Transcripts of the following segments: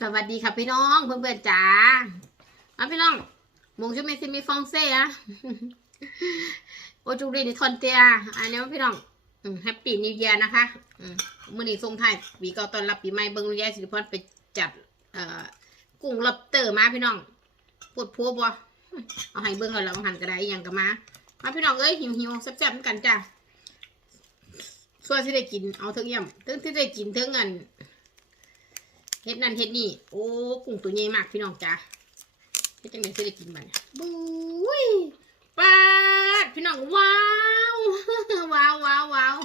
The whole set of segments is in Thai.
สวัสดีค่ะพี่น้องเพื่อนๆจ๋าอะพี่น้องมงชูเมซิมีฟองเซ่อะโอจูรีนิทอนเตียอันนี้ว่าพี่น้องแฮปปี้นิว e ย r นะคะอืมมื่อนี้ส่งไทยปีก่าตอนรับปีใหม่เบิ้งลุงยายสิริพรไปจัดเอ่อกุ้งล็อบเตอร์มาพี่น้องปวดพัวบ่เอาให้เบิ้งเอาแล้วหันกระไดอย่างกับมา มาพี่น้องเอ้ยหิวหิวแซ่บๆกันจ้ะส่วนที่ได้กินเอาเทั้งเยี่ยมเทั้งที่ได้กินเทั้งเงิน ฮ็ดนั่นเฮ็ดนี่ โอ้กุ้งตัวใหญ่มากพี่น้องจ้าเฮ็ดจังได๋สิได้กินบัดเนี่ยบุ้ยปาดพี่น้องว้าวว้าวว้าวว้าว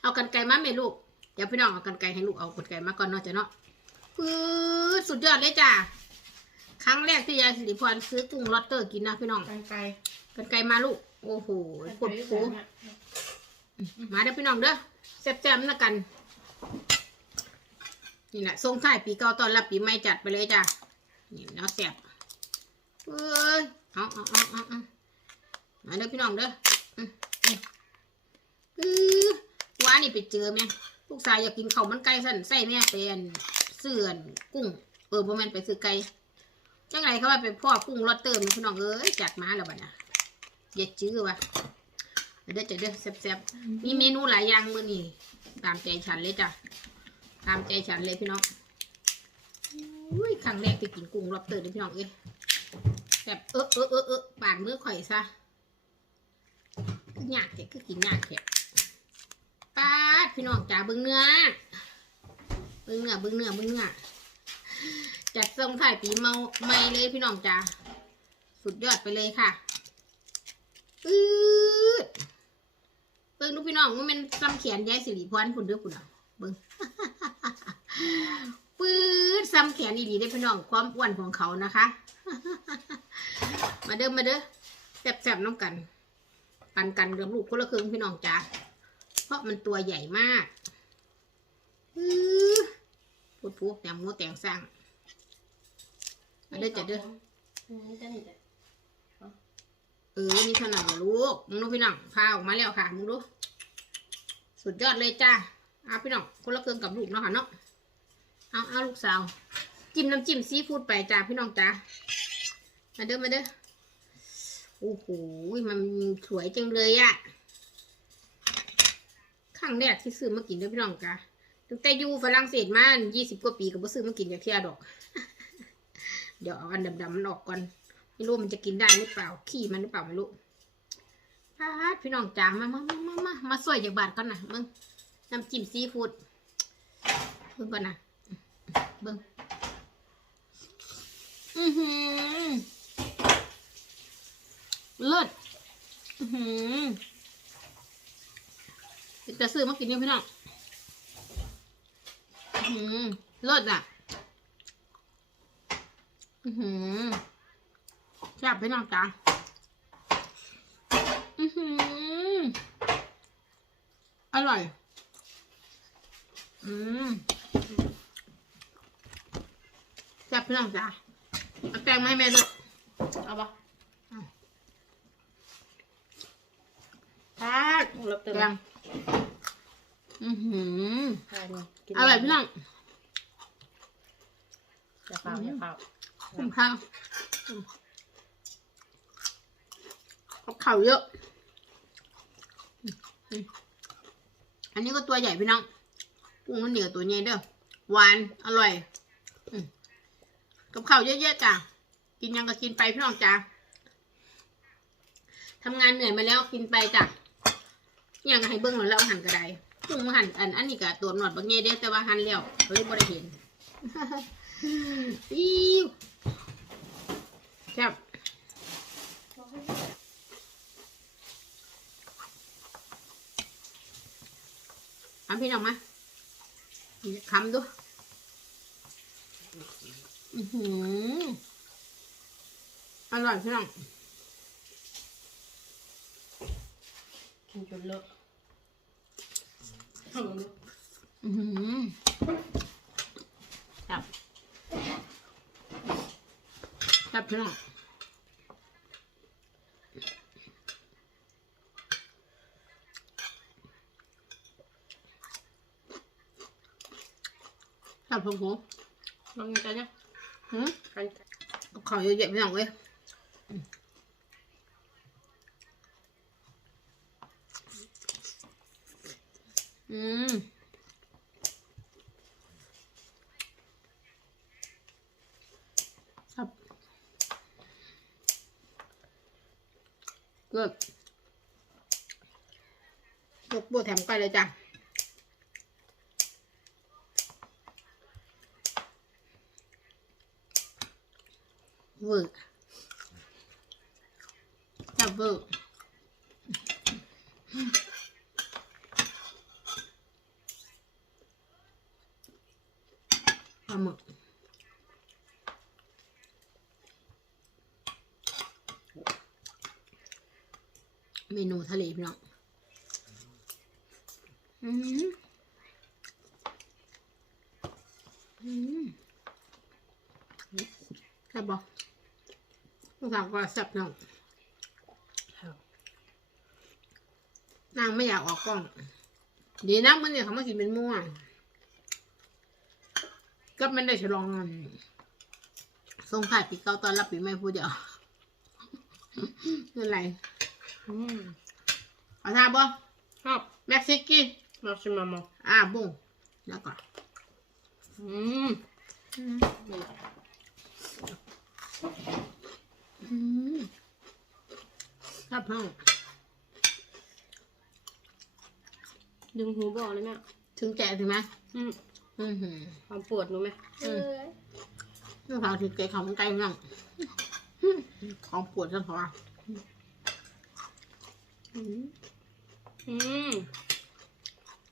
เอากันไก่มาแม่ลูกเดี๋ยวพี่น้องเอากันไก่ให้ลูกเอากันไก่มาก่อนเนาะจ้ะเนาะปื๊ดสุดยอดเลยจ้าครั้งแรกที่ยายสิริพรซื้อกุ้งลอตเตอร์กินนะพี่น้องกันไกลกันไก่มาลูกโอ้โหปวดปูมาเด้อพี่น้องเด้อแซ่บๆนะกัน นี่แหละส่งท้ายปีเก่าตอนรับปีใหม่จัดไปเลยจ้ะนี่เนาะแซ่บเอ้ยเอาเอาเอาเอาเอามาเด้อพี่น้องเด้ออืมอืมอือว่านี่ไปเจอแม่ลูกชายอยากกินข้าวมันไก่สั่นใส่แม่เป็นเสื่อนกุ้ง เออบ่แม่นไปซื้อไก่จังไรเขาว่าไปพ่อกุ้งรอดเติมพี่น้องเอ้ยจัดมาแล้วบัดน่ะอย่าจื้อวะเดี๋ยวจะเด้อแซ่บๆมีเมนูหลายอย่างมื้อนี้ตามใจฉันเลยจ้ะามใจฉันเลยพี่น้องอุ้ยครั้งแรกที่กินกุ้งรอบเตอร์เด้อพี่น้องเอ้ยแบบเออเออเออเออปาดมือข่อยซะคือยากแค่คือกินยากแค่ป้าพี่น้องจ๋าเบิ้งเนื้อเบิ้งเนื้อเบิ้งเนื้อเบิ้งเนื้อจัดทรงถ่ายปีเมาไม่เลยพี่น้องจ๋าสุดยอดไปเลยค่ะปื๊ดเบิ้งดูพี่น้องว่ามันซ้ำเขียนยายสิริพรคุณด้อคุณอะ เบิ้งปื๊ดซ้ำแขนดีได้พี่น้องความอ้วนของเขานะคะ มาเด้อมาเด้อแซ่บๆน้องกัน ปันกันกับลูกคนละครึ่งพี่น้องจ้าเพราะมันตัวใหญ่มากพูดพูดแต่งโมแต่งสร้างมาเด้อจ้ะเด้อเออมีขนาดเหรอลูกมึงดูพี่น้องพาออกมาแล้วค่ะมึงดูสุดยอดเลยจ้า อาพี่น้องคนละเครื่องกับลูกเนาะค่ะเนาะเอาเอาลูกสาว จิ้มน้ำจิ้มซีฟู้ดไปจ้าพี่น้องจ้ามาเด้อมาเด้อโอ้โหมันสวยจังเลยอะครั้งแรกที่ซื้อมากินเด้อพี่น้องจ้าตั้งแต่อยู่ฝรั่งเศสมายี่สิบกว่าปีก็บ่ซื้อมากินอย่างเที่ยดอก เดี๋ยวเอาอันดำๆมันออกก่อนไม่รู้มันจะกินได้หรือเปล่า ขี้มันหรือเปล่าไม่รู้พี่น้องจ๋ามามามามามามาสวยจากบาทก่อนนะมึง น้ำจิ้มซีฟู้ดเบิ่งก่อนนะเบิ่งอือหือเลิศอือหือจะซื้อมากินเนี่ยพี่น้องอือหือเลิศอะ อือหือแซ่บพี่น้องจ้าอือหืออร่อย อืมแซ่บพี่น้องจ้าเอาแตงมาให้แม่ด้วยเอาปะทาดกุ้งรับเติมแตงอือหือใช่เนี่ยกินอร่อยพี่น้องอย่าเปล่าอย่าเปล่าคุ้มข้าวอืมกับข้าวเยอะอืมอืมอันนี้ก็ตัวใหญ่พี่น้อง กุ้งมันเหนียวตัวใหญ่เด้อหวานอร่อยกับข้าวเยอะๆจ้ะกินยังก็กินไปพี่น้องจ้ะทำงานเหนื่อยมาแล้วกินไปจ้ะยังให้เบิ้งหน่อยแล้วหั่นกระไดกุ้งหั่นอันอันนี้ก็ตัวหนวดบางเงี้ยเด้อแต่ว่าหั่นแล้วเลยบ่ได้เห็นอิ๊วแซ่บเอาพี่น้องมา คำดูอือหืออร่อยพี่น้องกินจนเลอะเอาลงดูอือหือครับครับพี่น้อง จับผมผมลองกันเนี่ยหืมกันกับข้าวเยอะแยะพี่น้องเลยอืมครับเลิกยกบัวแถมไก่เลยจ้ะ เวอร์จับเวอร์ปลาหมึกเมนูทะเลพี่น้องอืมอืมแซ่บบ่ ต้องถามว่าแซ่บน้องนางไม่อยากออกกล้อง ดีนะมันเนี่ยเขามากินเป็นม่วงก็ไม่ได้ฉลองงานส่งถ่ายปีเก่าตอนรับปีใหม่พูดเดียวเป็นไรอืมเอาท่าบ่ครับเม็กซิกี้มาชิมมามาอ่าบุ้งแล้วก็อืม อืมครับน้องดึงหูบอกเลยแม่ถึงแจกถึงไหมอืมอือหือความปวดหนูไหมอืมนี่เขาถึงแกของไก่น้องของปวดซะพออืมอืม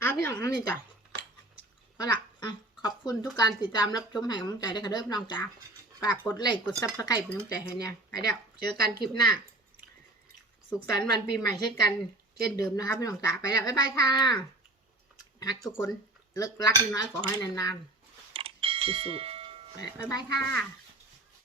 อ้าวพี่น้องนี่จ้ะก็ละอะขอบคุณทุกการติดตามรับชมให้กำลังใจด้วยค่ะเด้อพี่น้องจ้า ฝากกดไลค์กดซับสไครป์เป็นกำลังใจให้เนี่ยไปเดี๋ยวเจอกันคลิปหน้า สุขสันต์วันปีใหม่เช่นกันเช่นเดิมนะคะพี่น้องจ๋าไปแล้วบ๊ายบายค่ะรักทุกคนเลิกรักน้อยขอให้นานๆสู้ๆไปแล้วบ๊ายบายค่ะ